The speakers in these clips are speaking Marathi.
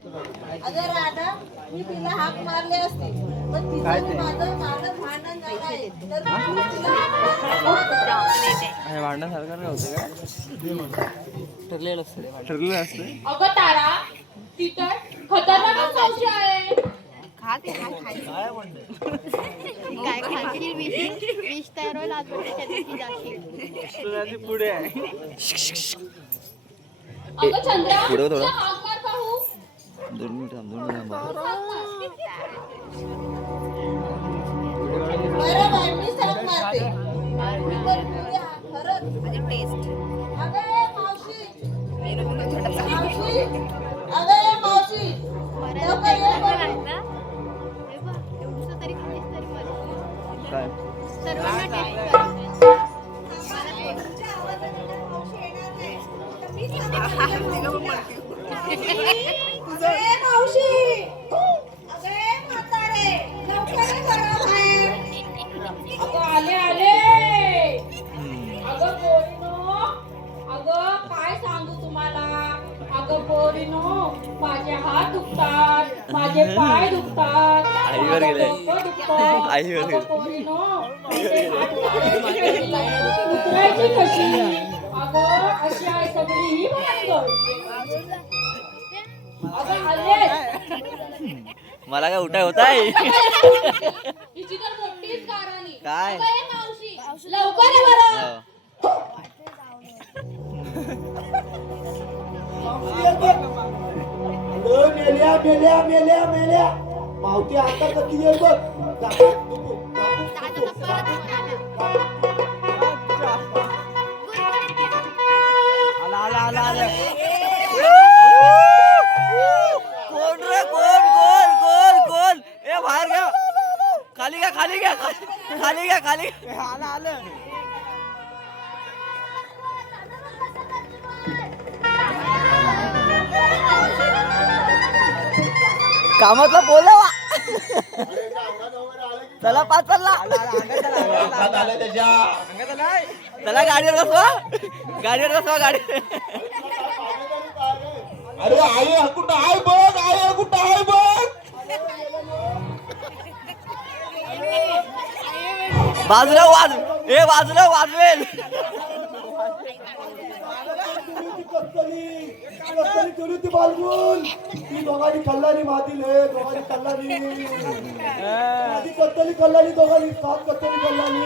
अगं राधा, मी तिला हाक मारले असते पण तिचं माझं भांडण झालंय तर भांडणासारखं नव्हतं का? ठरलेलं असतं. ठरलेलं असतं. अगं तारा, ती तर खतरनाक मावशी आहे. खाते काय खाशील विष तयार होईल आज त्याच्या दिवशी जाशील पुढे आहे. अगं चंद्रा, पुढं थोडं. तुला हाक मार पाहू. 2 मिनिट थांब. बरं बाई, मी हाक मारते पण तुझ्या खरंच अगं ए मावशी अगं ए मावशी लवकर ये बरं. एवढंसं तरी खालीस तरी बरं. काय? सर्वांना टेस्ट करायचं. अगं ए मावशी अगं ए म्हातारे लवकर ये बरं बाहेर. अगं आले. अगं पोरीनो, अगं काय सांगू तुम्हाला. अगं पोरीनो, माझे हात दुखतात, माझे पाय दुखतात, आईवर माझं गेलंय. डोकं दुखतं. आईवर अगं गेलं. पोरीनो, माझे हात उतरायची कशी. अगं अशी आहे सगळी ही भानगड. अगं आलेच. मला काय उठाय होत आहे? हिची तर मोठीच गाराणी. काय? अगं ये मावशी, लवकर ये बरं. मेल्या मावती आता कधी येईल बघ. आला. कोण रे? कोण? ए बाहेर घ्या. खाली घ्या. आलं. कामातला बोलावा. चला पाच चालला. चला गाडीवर बसवा. गाडी. अरे आई कुठं आहे बघ. बाजूला वाजवेल. बालगुन ती दोघांनी कल्लानी मातील हे दोघांनी कल्लानी आधी कत्तली कल्लानी दोघांनी सात कत्तली कल्लानी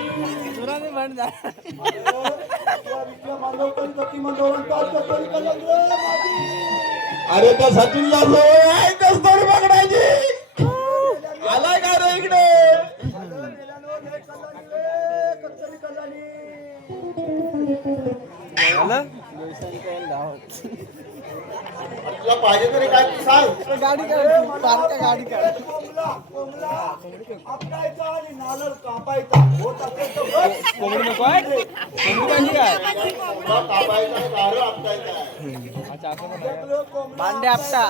मांडवकरी कत्ती मंडवून सात कत्तली कल्लानी अरे त्या सचिनला कस्तुरी पकडायची. आलाय का रे इकडे? कत्तली कल्लानी तुला पाहिजे तरी काय तू सांग. गाडी काढ. आपटायचा आणि नारळ कापायचा. होत असेल तर बघ. कोंबडी नको आहे. कापायचा आणि नारळ आपटायचा. भांडे आपटा.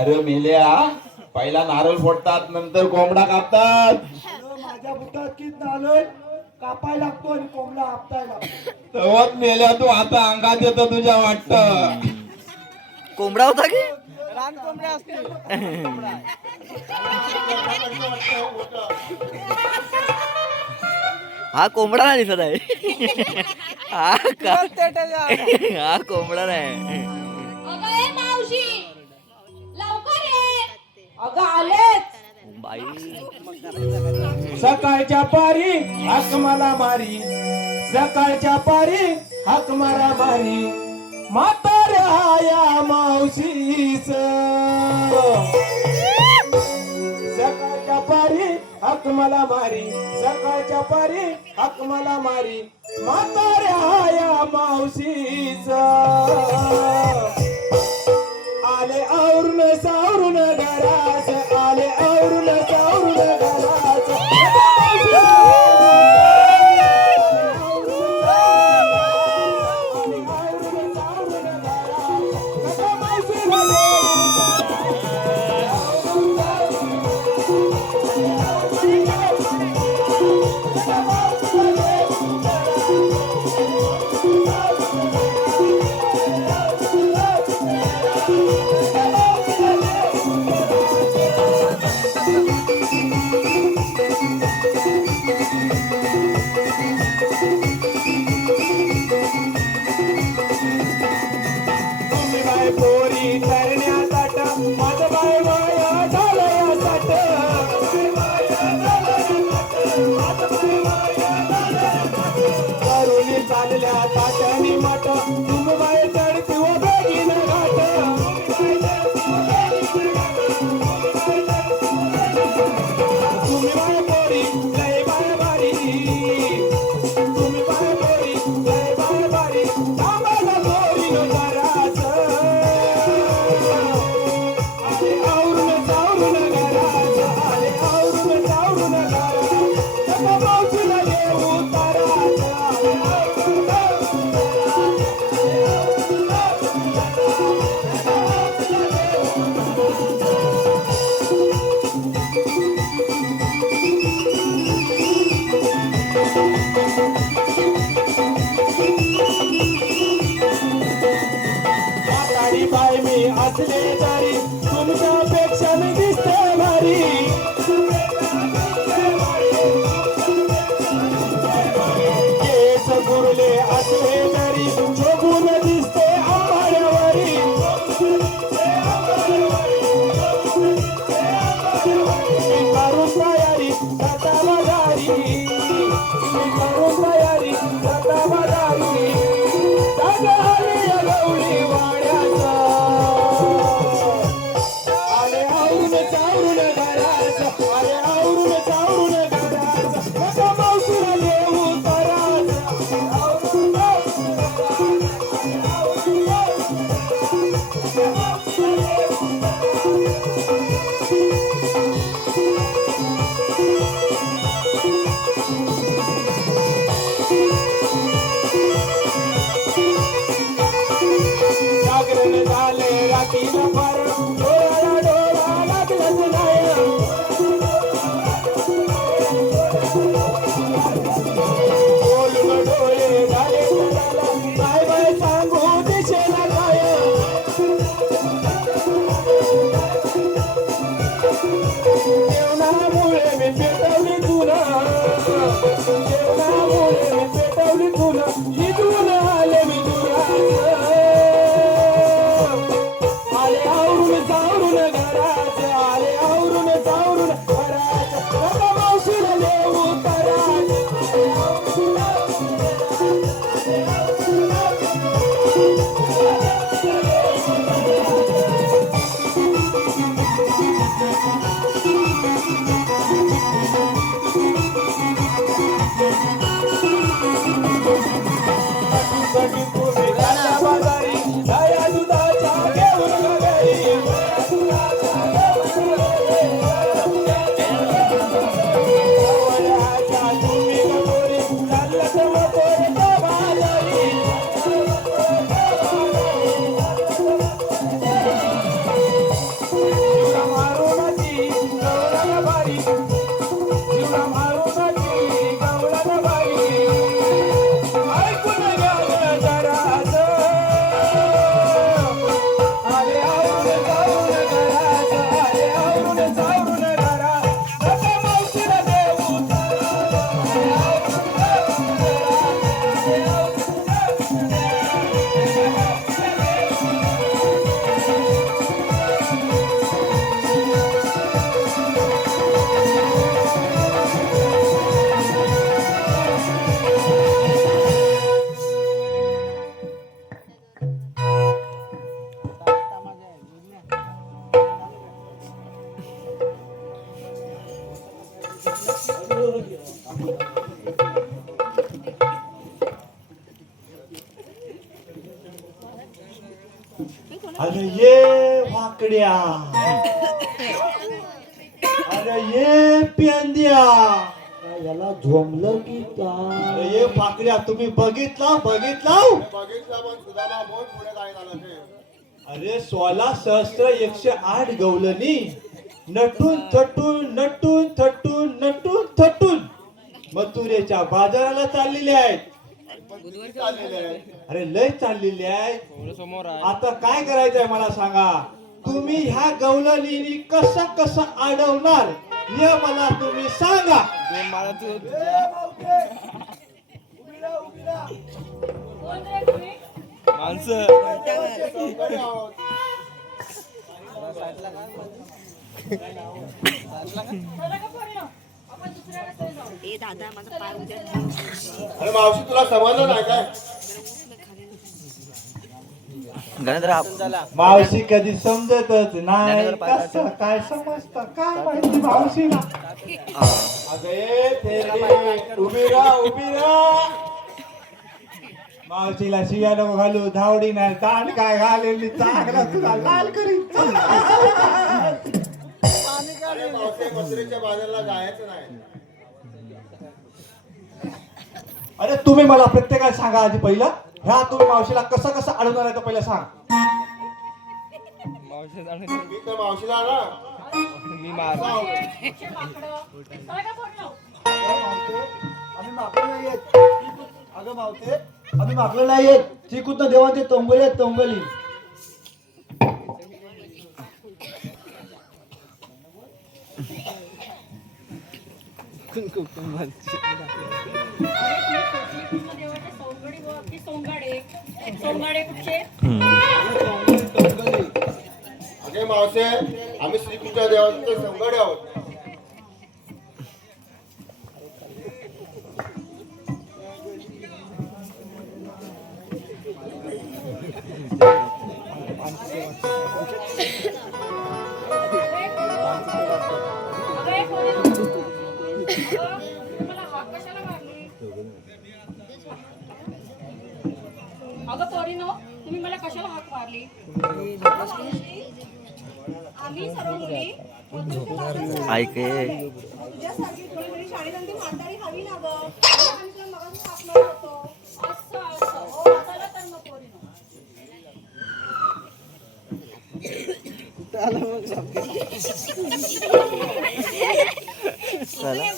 अरे मेल्या पहिला नारळ फोडतात नंतर कोंबडा कापतात. माझ्या बुटात किती नारळ कापाय लागतो आणि कोंबडा आपटाय लागतो. तेव्हाच मेल्या तू आता अंगात येतो तुझ्या वाटत. कोंबडा होता की? रान कोंबड्या असतील. हा कोंबडा नाही दिसत आहे. हा कोंबडा नाही. अगं ये मावशी, लवकर ये. अगं आलेच. बाई सकाळच्या पारी हाक मला मारी. सकाळच्या पारी हाक मला मारी. म्हाताऱ्या या मावशीच सकाळच्या पारी हाक मला मारी. सकाळच्या पारी हाक मला मारी. म्हाताऱ्या या मावशीच आले आवरून सावरून घरास. आले आवरून सावरून घरास. चालल्या ताट्यानी माट तुम्ही बाय चढती व बेगीन घाट तुम्ही बाय पोरी लय बाय बारी तुम्ही बाय पोरी लय बाय बारी आम्हाला पोरी न कराच अरे आवरून चावरून घराच अरे आवरून चावरून घराच नका मावशीला येऊ ताराच अरे आवरून म्हातारी बाय मी असले तरी तुमच्यापेक्षा मी दिसते भारी केस गुरले असले तरी शोभून दिसते आंबाड्यावरी मी करून तयारी जाता बाजारी मी करून तयारी जाता बाजारी जागा आली या गवळी वाड्याचा अरे आवरून चावरून घराचा अरे आवरून चावरून घराचा नका मावशीला देऊ तराचा आवरून चावरून घराचा आवरून जागरण झाले रात्रीला फार डोळा डोळा लागलंच नाही बोलून डोळे झाले कुणाला काय बाय सांगू दिशेला काय जेवणामुळे मी पेटवली तुला जेवणामुळे मी पेटवली तुला इथून आले मी तुला आले आवरून चावरून घराचं आले आवरून चावरून घराचं नका मावशीला देऊ तराचं आले आवरून साठी तुम्ही जाता बाजारी दया दुधाच्या घेऊन घरी वयाच्या तुम्ही गपोरी चालत मकोरच्या बाजारी जीवना मारूनाची गवळण बारी जीवना मारूनाची गवळण बारी ऐकून घ्या जराचं अरे आवरून चावरून घराचं अरे आवरून चावरून घरा नका मावशीला देऊ तराचं अरे आवरून चावरून घराचं अरे आवरून चावरून अरे ये वाकड्या अरे ये पेंद्या याला झोमलं की अरे ये वाकड्या तुम्ही बघितला अरे 16,108 गवलनी नटून थटून मथुरेच्या बाजाराला चाललेले आहेत अरे लय चाललेले आहेत आता काय करायचंय मला सांगा तुम्ही ह्या गवलनी कसं अडवणार हे मला तुम्ही सांगा कोण रे तुम्ही? माणसं चला का पोरी? आपण दुसऱ्या रस्त्याने जाऊ. अरे मावशी तुला समजलं नाही काय गणेंद्र मावशी कधी समजतच नाही ज्ञानेंद्र पाय कसं काय समजतं काय माहिती मावशीला अगं ए, थेरडी, उभी राहा मावशीला शिया नको घालू धावडी नाही ताट काय घालेली चांगला तुला लाल करी अरे मावशी मथुरेच्या बाजारला जायचं नाही अरे तुम्ही मला प्रत्येकाला सांगा आधी पहिलं ह्या तुम्ही मावशीला कसं कसं अडवणार आहे तर पहिलं सांग मी तर मावशीला ना हे माकडं. काय का बोललो? आम्ही मागलो नाही येत अगं मावते आम्ही मागलो नाही येत चिकूत देवा ते तोंगली आहेत तोंगली देवाचे सोंगडी व ती सोंगाडे. सोंगाडे कुठचे? अगे मावशे आम्ही श्रीकृष्ण देवाचे संगडे आहोत अगं, कोणी नको. मला हाक कशाला मारली? अगं पोरीनो, तुम्ही मला कशाला हाक मारली? आम्ही सर्व मुली ऐके तुझ्यासारखी थोडी थोडी शाळेनंतर म्हातारी हवी ना गं आम्ही तुला मगाशी हाक मारत होतो. असं हो, चला तर मग पोरीनो. चला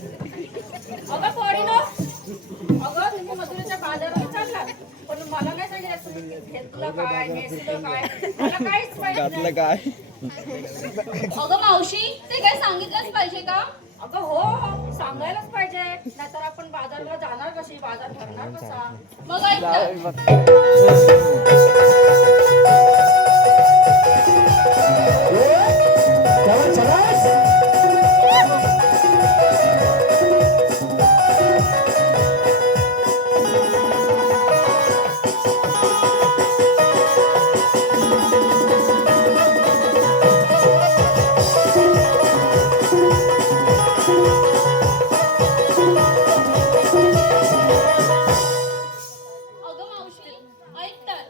अगं पोरीनो, अगं तुम्ही मथुरेच्या बाजारात चालला पण मला नाही सांगितलं तुम्ही घेतलं काय नेसलं काय मला काहीच माहित नाही. अगं मावशी ते काय सांगितलंच पाहिजे का अगं हो सांगायलाच पाहिजे नाहीतर आपण बाजारला जाणार कशी बाजार भरणार कसा. मग ऐक तर. अगं मावशी ऐक तर.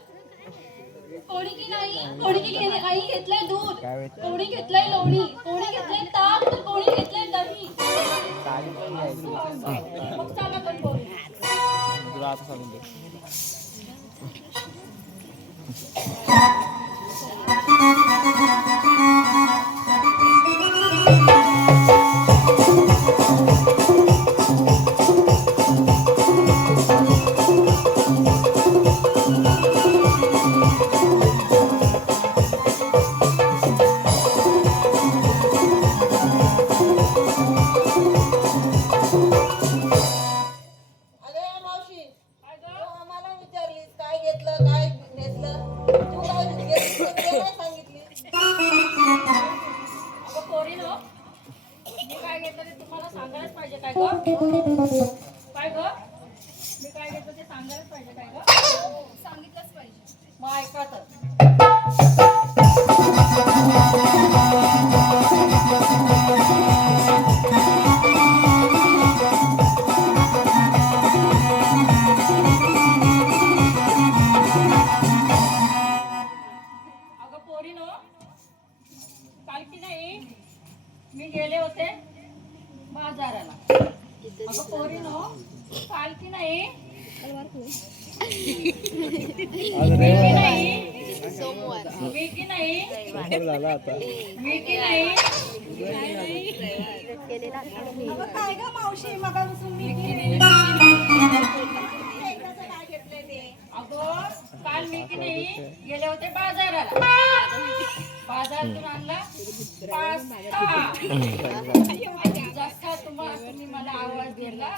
कोणी की नाही कोणी की आई घेतलंय दूध कोणी घेतलंय लोणी कोणी घेतलंय ताक तर कोणी घेतलंय दही. मग चला पण बोलू. अरे मावशी तू आम्हाला विचारलीस काय घेतलं काय नेसलं तू काय घेतलं ते नाही सांगितली. अगं पोरीनो, मी काय घेतलं ते तुम्हाला सांगायलाच पाहिजे काय ग? काय ग? मी काय घेतलं ते सांगायलाच पाहिजे काय ग? सांगितलंच पाहिजे. मग ऐका तर. अगं पोरीनो, काल की नाही मी गेले होते बाजाराला. अगं पोरीनो, काल की नाही सोमवार मी की नाही काय ग मावशी मगापासून मी एकदाचं काय घेतलंय ते अगं काल मी की नाही गेले होते बाजाराला. बाजारातून आणला पास्ता. जसा तुम्ही मला आवाज दिला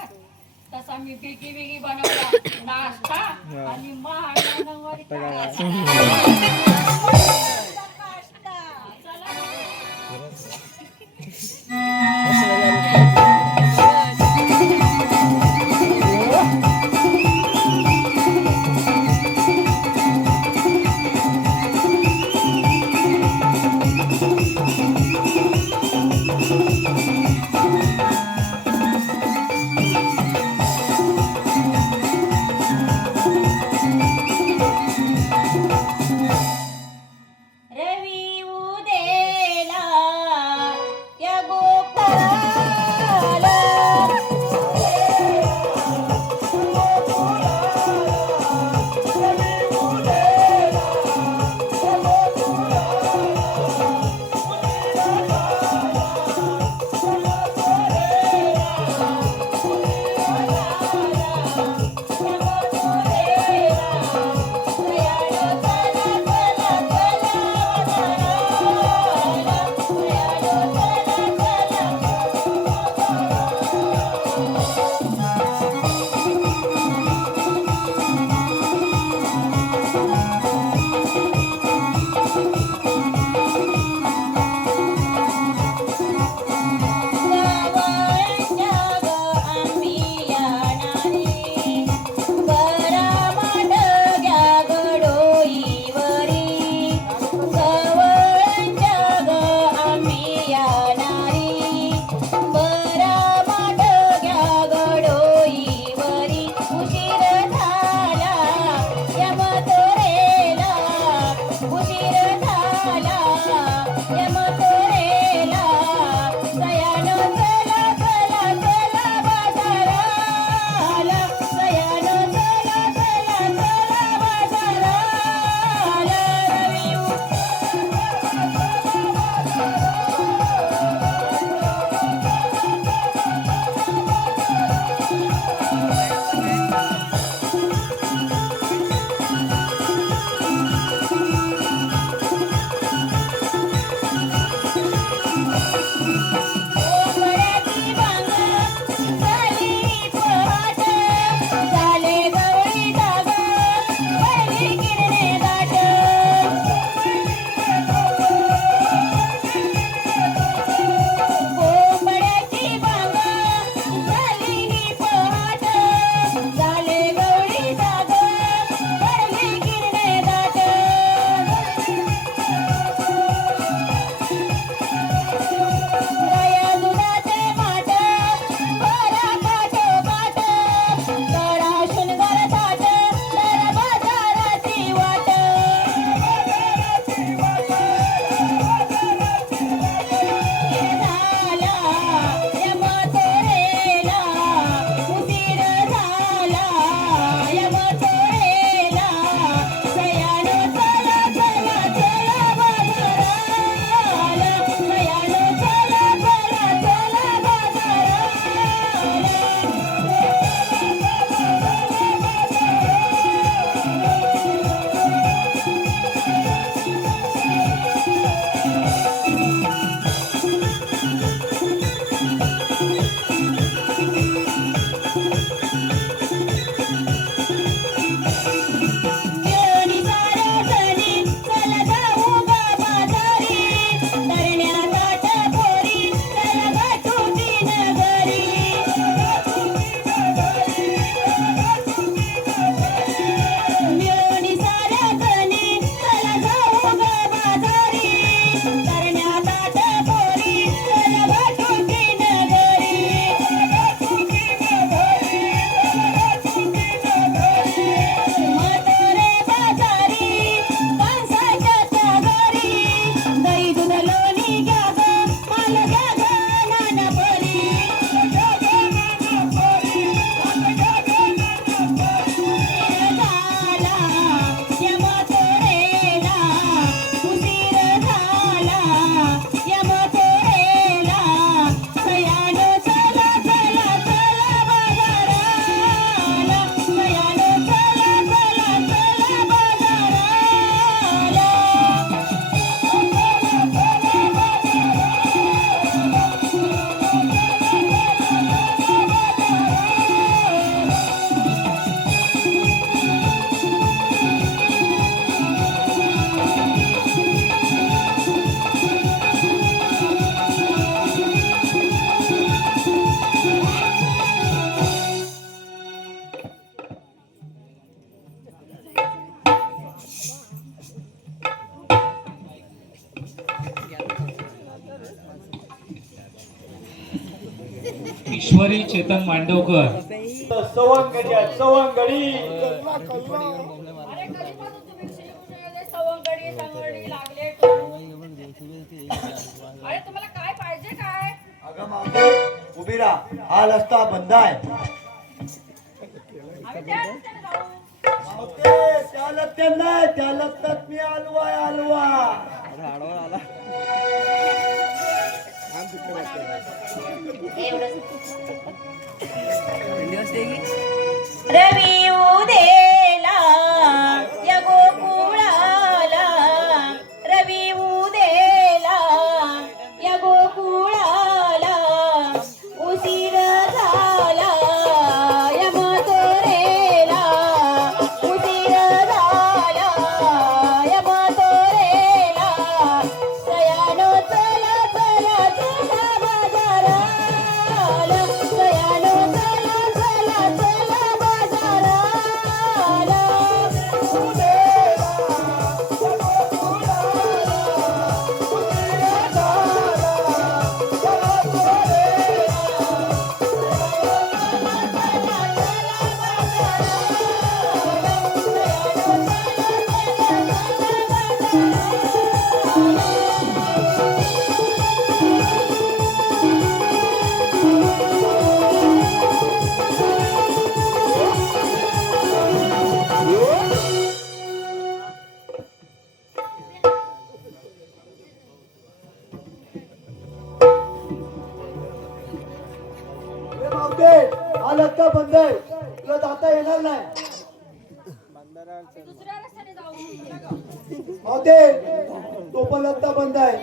तसा मी बिगी बिगी बनवला नाश्ता आणि महानवारी नाश्ता. चला प्रभारी चेतन मांडवकर. सवंगडी आहे, सवंगडी. अरे कधीपासून तुम्ही शिकवले सवंगडी संगडी लागले टोळू. अरे तुम्हाला काय पाहिजे काय? अगं मावते उभी राहा, हा रस्ता बंद आहे. आम्ही त्या रस्त्याने जाऊ. मावते त्या रस्त्यात नाही, त्या रस्त्यात मी आलो आहे, आलो रवी उदेला या गोकुळाला, रवी उदेला या गोकुळाला, उशीर झाला या मथुरेला, उशीर झाला या मथुरेला, सयानो चला चला चला बाजाराला, सयानो चला चला चला बाजाराला, मावते हा रस्ता बंद आहे, तुला जाता येणार नाही. दुसऱ्या रस्त्याने जाऊ. मावते तो पण रस्ता बंद आहे.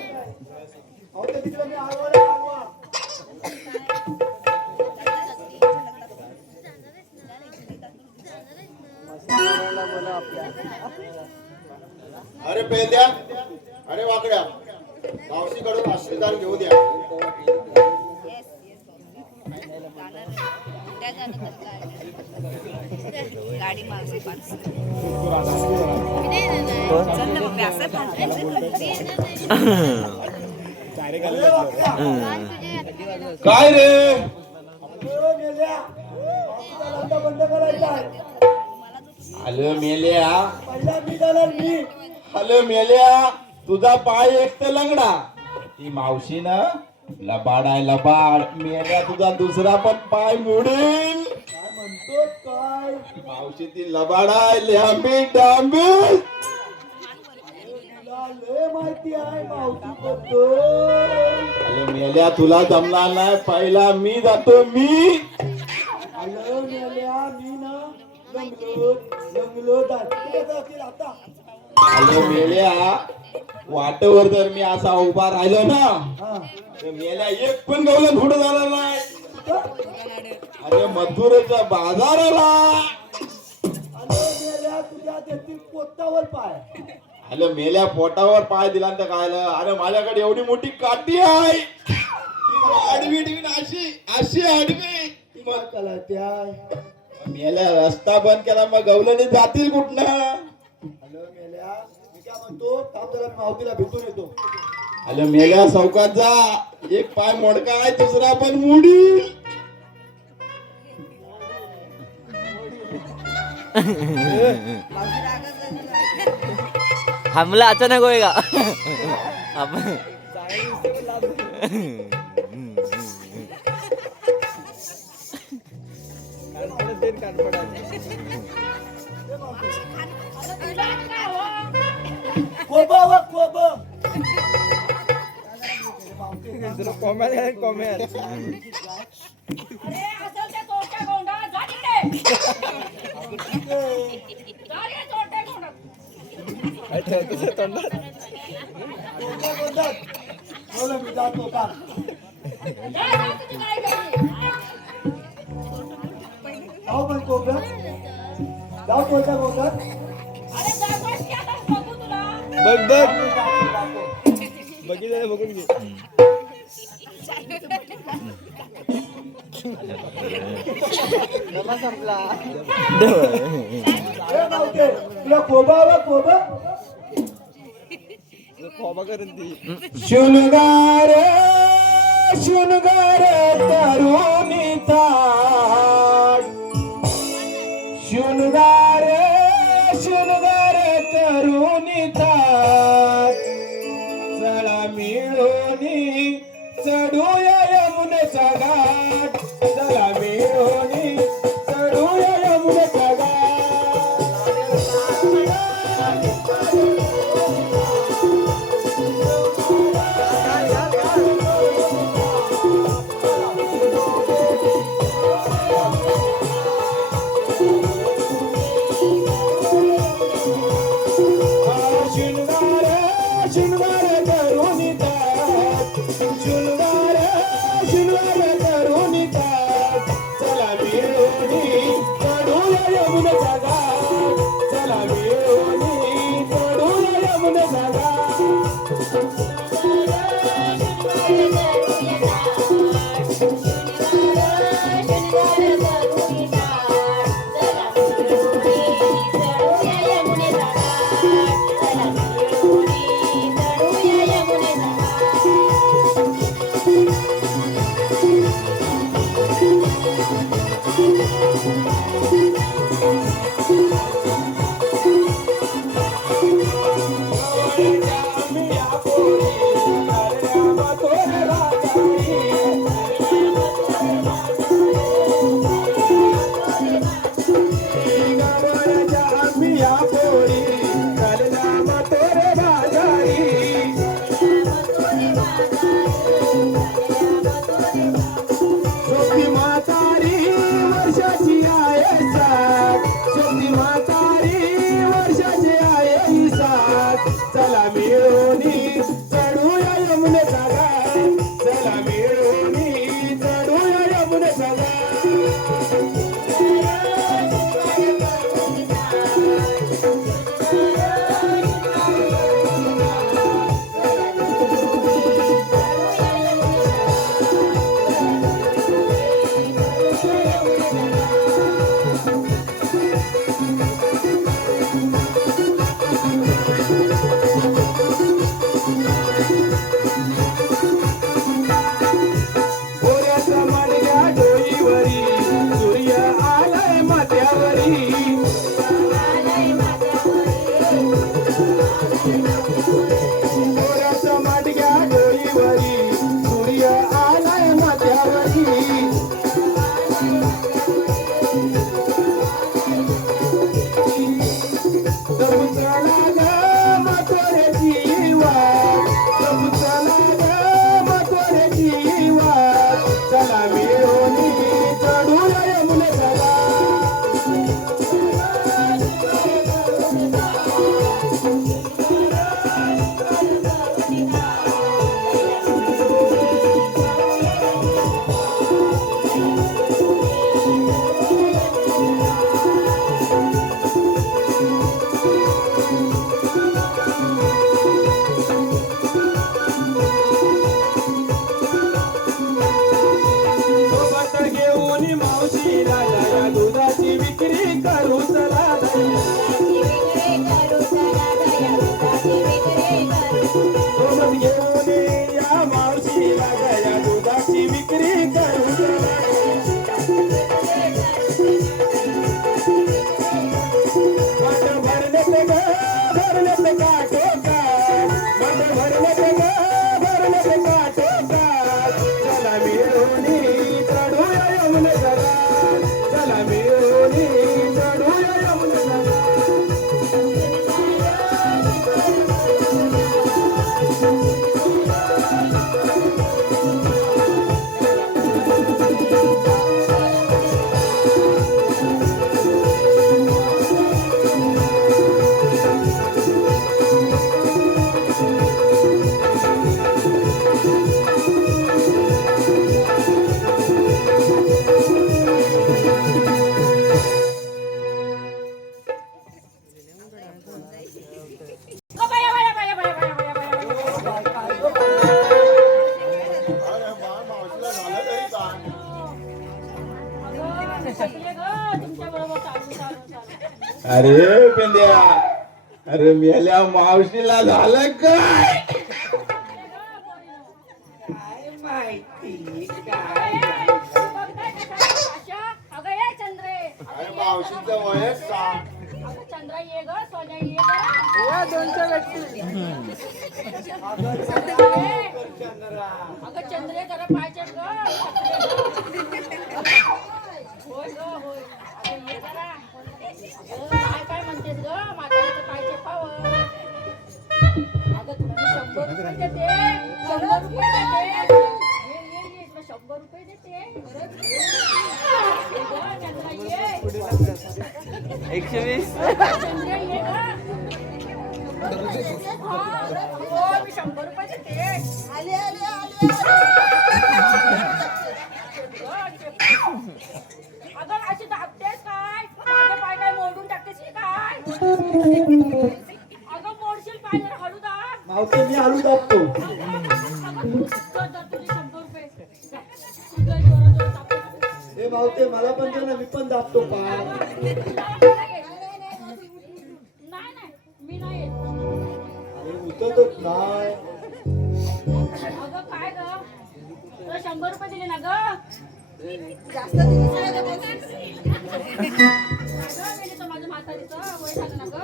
मावते तिकडे मी आडवा आहे, आडवा. अरे पेद्या, अरे वाकड्या, मावशीकडून आशीर्वाद घेऊ द्या. गाडी माणसे काय रे रस्ता बंद करायचा आहे. आलं मेल्या, पहिला मी जाणार, मी. आलं मेल्या, तुझा पाय एक तर लंगडा, ती मावशी ना लबाडाय लबाड, मेल्या तुझा दुसरा पण पाय मोडेल. काय म्हणतो काय? मावशी ती लबाडाय लांबी डांबी. तुला लय माहिती आहे मावशी बद्दल. आलं मेल्या, तुला जमणार नाही, पहिला मी जातो, मी. आलं मेल्या, मी ना जंगलो जातील आता. आलं मेल्या, वाटेवर जर मी असा उभा राहिलो ना, हा. तर मेल्या एक पण गवलन पुढे झाला नाही. अरे मथुरेचा बाजार आला. आलं मेल्या, तुझ्या तेथील पोटावर पाय. आलं मेल्या, पोटावर पाय दिला तर काय आलं? अरे माझ्याकडे एवढी मोठी काठी आहे, आडवी ठेवीन, अशी अशी आडवी. काय कला त्या? मेल्या रस्ता बंद केला, मग गवलने जातील कुठनं? आलं मेल्या, मी काय म्हणतो, थांब जरा मावतीला भेटून येतो. आलं मेल्या, चौकात जा, एक पाय मोडका आहे, दुसरा पण मुडी. हमला अचानक होएगा आपण अरे असं त्या चोरट्या गोंडा जा तिकडे. जा रे चोरट्या गोंडा. मी जातो का? जा, जा, तुझी काय करते? जाऊ पण कोकणात, जाऊ कोणत्या कोकणात? अरे जा बस की आता बघू तुला. बघितलं बघून घे. तुला कोबा कोबा खोबा करून ती शुलगार शृंगार करुणी ताट शृंगार शृंगार करुणी ताट चला मिळूनी चढूया यमुनेचा घाट चला मिळूनी चढूया यमुनेचा घाट शृंगार शृंगार करुणी ताट शृंगार शृंगार करुणी ताट चला मिळूनी चढूया यमुनेचा घाट चला मिळूनी चढूया यमुनेचा घाट चला मिळूनी चढूया यमुनेचा घाट चला मिळूनी चढूया यमुनेचा घाट पोऱ्याचा माडग्या डोईवरी सूर्य आलाय माथ्यावरी पोऱ्याचा माडग्या डोईवरी सूर्य आलाय माथ्यावरी चला ग माथोऱ्याची वाट चला ग माथोऱ्याची वाट चला मिळूनी चढूया यमुनेचा घाट सोबत घेऊन मावशीला जाया दुधाची विक्री करू चला सोबत घेऊन या मावशीला जाया दुधाची विक्री करू चला वाट भरलेत ग भरलेत काठोका वाट भरलेत ग भरलेत काठोका चला मिळूनी चढूया यमुनेचा घाट चला मिळूनी चढूया यमुनेचा घाट अरे पेंद्या अरे मेल्या मावशीला झालं काय काय माहिती मावशीचं वयच सांग. अगं चंद्रा ये ग, सोन्या ये ग. अगं चंद्रे जरा पाहिजे ग. होय ग होय. अगं ये जरा. काय काय म्हणतेस ग, म्हाताऱ्याचं पाहिजे पाव. अगं तुला 100 रुपये देते. 100 रुपये देते. ये तुला 100 रुपये देते. ये ग, चंद्रा ये. 120. चंद्रा ये ग. हो, मी 100 रुपये देते. आले आले आले अगं अशी दाबतेस काय? माझे पाय काय मोडून टाकतेस की काय? अगं मोडशील पाय जरा हळू दाब. मावते मी हळू दाबतो. अगं तर तुझे 100 रुपये. तुझं जोरात जोरात दाबतेस. हे मावते मला पण दे ना, मी पण दाबतो पाय. नाही नाही मी नाही येत. हे उतरतच नाही. अगं काय ग? तुला 100 रुपये दिले ना ग? जास्त दिवस नाही का बघ. अगं गेली तर माझ्या म्हातारीचं वय झालं ना ग?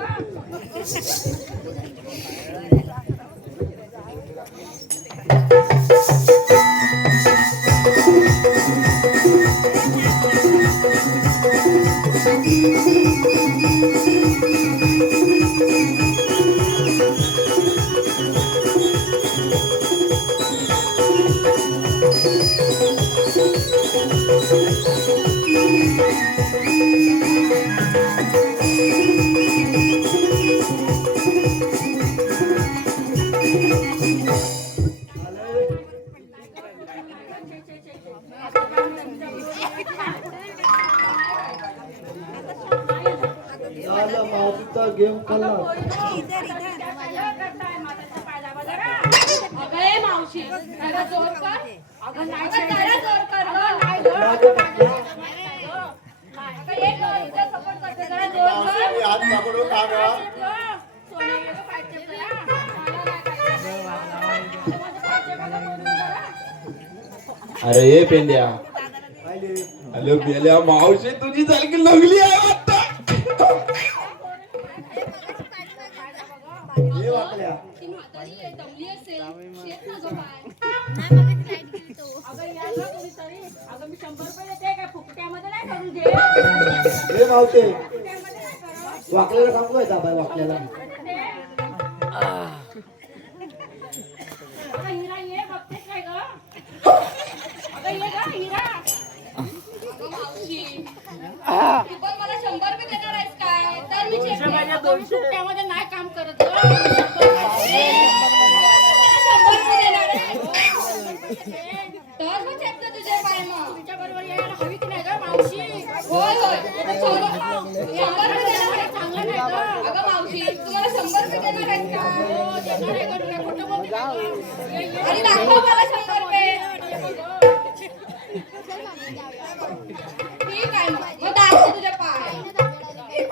झालं मावतीचा गेम खाल्ला. अगं ए मावशी जरा जोर कर. अगं नाही जरा जोर कर ग. नाही ग. अगं ये ग, इथं support करते. जरा जोर कर. मावशीने हात पकडून काढा. सोन्या ये ग, पाय चेप जरा. मला नाही काय. माझे पाय चेप बघा मोडून जरा. अरे ये पेंड्या. पाहिले अरे मेल्या मावशी तुझी जागी लगली आहे वाटतं. हे वाकल्या. ती म्हातारी आहे, दमली असेल. शेत ना ग पाय. अगं या ग कोणीतरी. अगं मी 100 रुपये देते. काय फुकट्यामध्ये नाही करून घे. हे मावते फुकट्यामध्ये नाही करू. वाकल्याला सांगू काय दाबाय वाकल्याला. अगं हिरा ये, बघतेस काय ग? अगं ये ग हिरा. अगं मावशी तू पण मला 100 रुपये देणार आहेस काय? तर मी check केलं. अगं मी फुकट्यामध्ये नाही काम करत ग. मला 100 रुपये देणार आहेस. तर मग check कर तुझे पाय मग. तुझ्या बरोबर यायला हवी की नाही ग मावशी? होय होय तू 100 रुपये देणार आहेस. चांगलं नाही ग. अगं मावशी तू मला 100 रुपये देणार आहेस का? हो, देणार आहे ग. तुला खोटं बोलते का ग? ये, ये. आणि दाखव मला 100 रुपये. ठीक आहे मग दाखव तुझे पाय.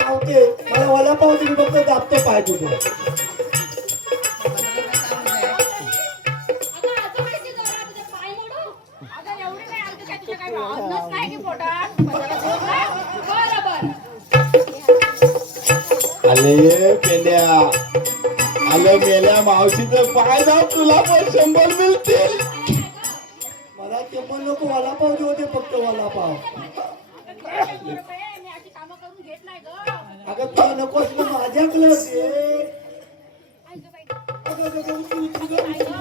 मावते मला वला पावते, मी फक्त दाबतो पाय तुझे. अगं आता माहिती जरा तुझे पाय मोडू. अगं एवढी काय आमचं काय तुझ्या काय अन्नच नाही की पोटात? बरं बरं. आले पेंड्या. आलं मेल्या मावशीचं पाय दाब, तुला पण 100 मिळतील. मला ते पण नको, वला पाव दे होते फक्त वला पाव. अगं 100 रुपये मी अशी कामं करून घेत नाही ग. अगं तुला नकोस ना माझ्याकडे दे. अगं अगं उचलू, उचलू, उचलू.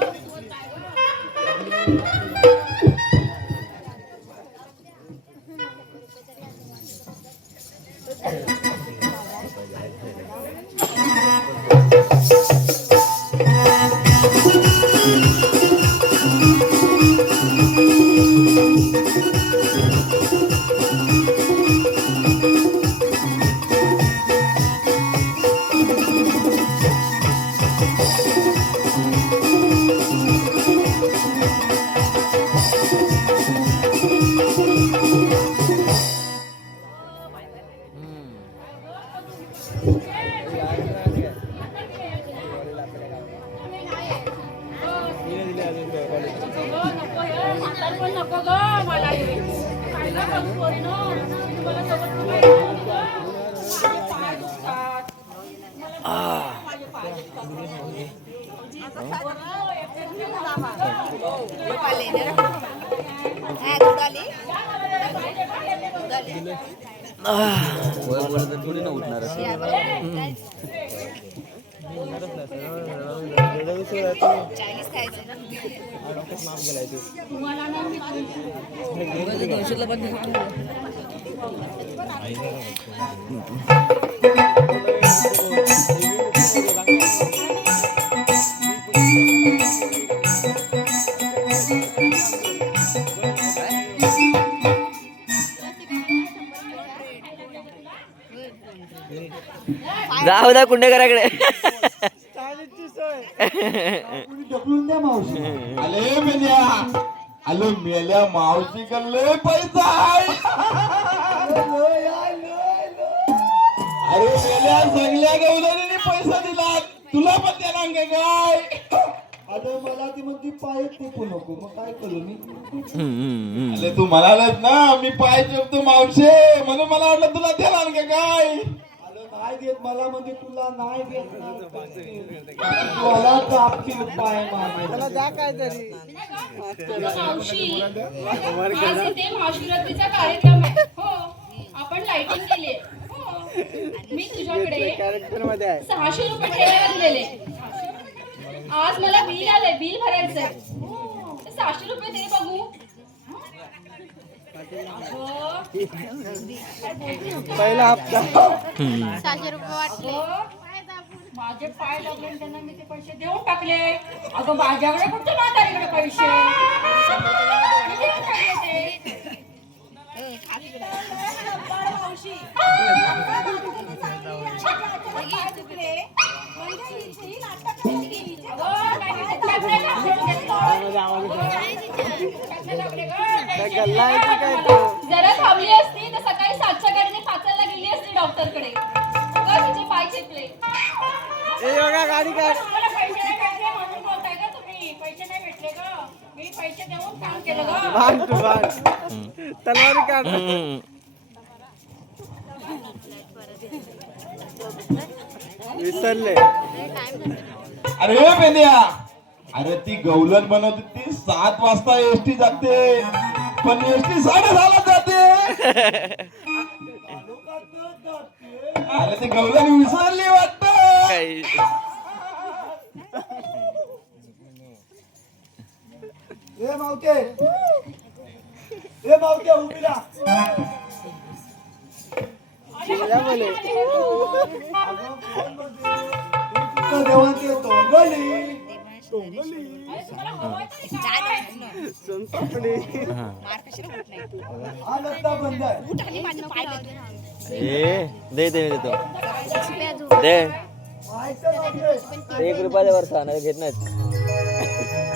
थोडी ना उठणार तुम्हाला ना मी जाऊ द्या कुंडेकराकडे कुणी ढकलून द्या मावशी. आले मेल्या आलो मेल्या मावशी कडले पैसा आहे. लय आहे, लय, लय. अरे मेल्या सगळ्या गवल्याने पैसा दिला तुला पण देणार का काय? अरे मला ती म्हणती पाय टिपू नको, मग काय करू मी? अरे तू म्हणालच ना मी पाय चुकतो मावशे म्हणून मला वाटलं तुला देणार का काय? अरे नाही देत मला, म्हणजे तुला नाही देत ना. मला कापतील पाय मागे. मावशी आज इथे महाशिवरात्रीचा कार्यक्रम आहे. हो आपण लाइटिंग केली आहे. हो मी तुझ्याकडे 600 रुपये ठेवायला दिलेले. आज मला बिल आलंय, बिल भरायचंय. 600 रुपये दे बघू. पहिला हप्ता. 600 रुपये वाटले. माझे पाय लागले आणि त्यांना मी ते पैसे देऊन टाकले. अगं माझ्याकडे कुठे म्हातारीकडे पैसे मी देऊन टाकले ते. जरा थांबली असती तर सकाळी 7च्या गाडीने 5ला गेली असती डॉक्टरकडे. तिचे पाय चेपले. गाडी काढ. तुम्हाला पैसे नाही भेटले म्हणून बोलताय का तुम्ही? पैसे नाही भेटले ग. मी पैसे देऊन काम केलं ग. तलवारी काढ. विसरले. अरे मेल्या अरे ती गवलन बनवते ती 7 वाजता एसटी जाते पण एसटी 6:30 जाते. अरे ती गवलन विसरली वाटत. ए मावते, ए मावते उभी राहा. देवांचे तोंगली हा रस्ता बंद आहे. ए दे दे देतो दे माहिती मावते. 1 रुपया वरचा नाही घेत नाहीत.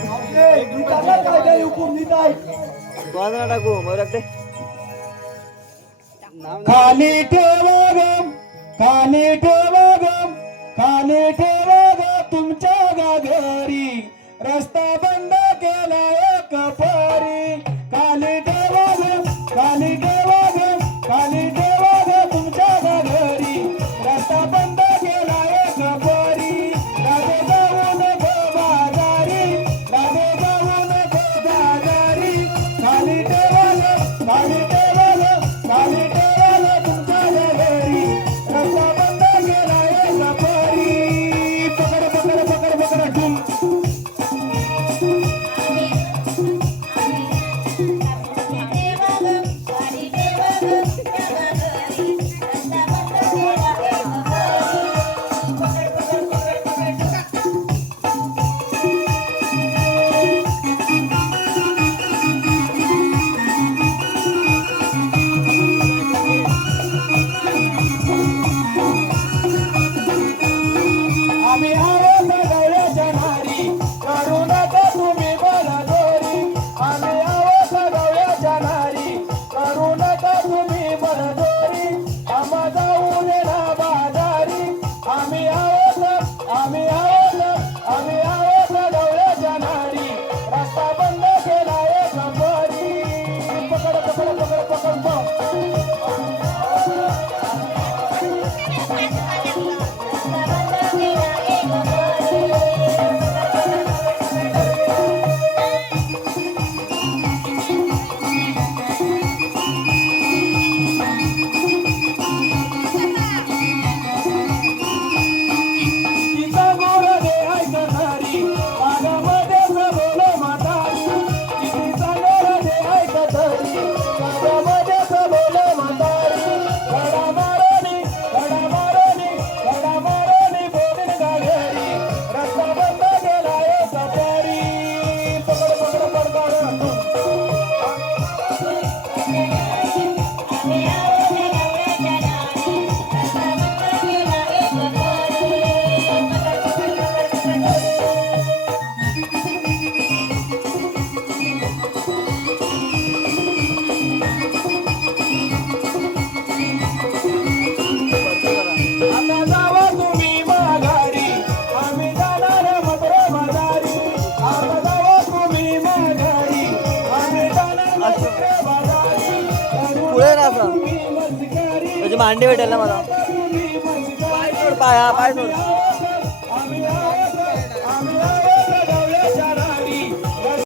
मावते, गीताला काय काय हुकूम नीट आहे. कोणाला टाकू मग लागते खाली ठेवा गम, खाली ठेवा गम, खाली ठेवा ग तुमच्या घरी. रस्ता बंद केला एक फारी. खाली ठेवा गम, खाली ठेवा गम, खाली ठेवा ग तुमच्या घरी. रस्ता बंद केला एक फारी. राधे जाऊ नको बाजारी, राधे जाऊ नको बाजारी. खाली ठेवा गम, खाली ठेवा गम, खाली ठेवा ग तुमच्या घरी. रस्ता बंद केला एक फारी. पकड पकड पकड पकड ठुम. तुझी मांडी भेटेल ना मला. पाय सोड, पाय सोड. आम्ही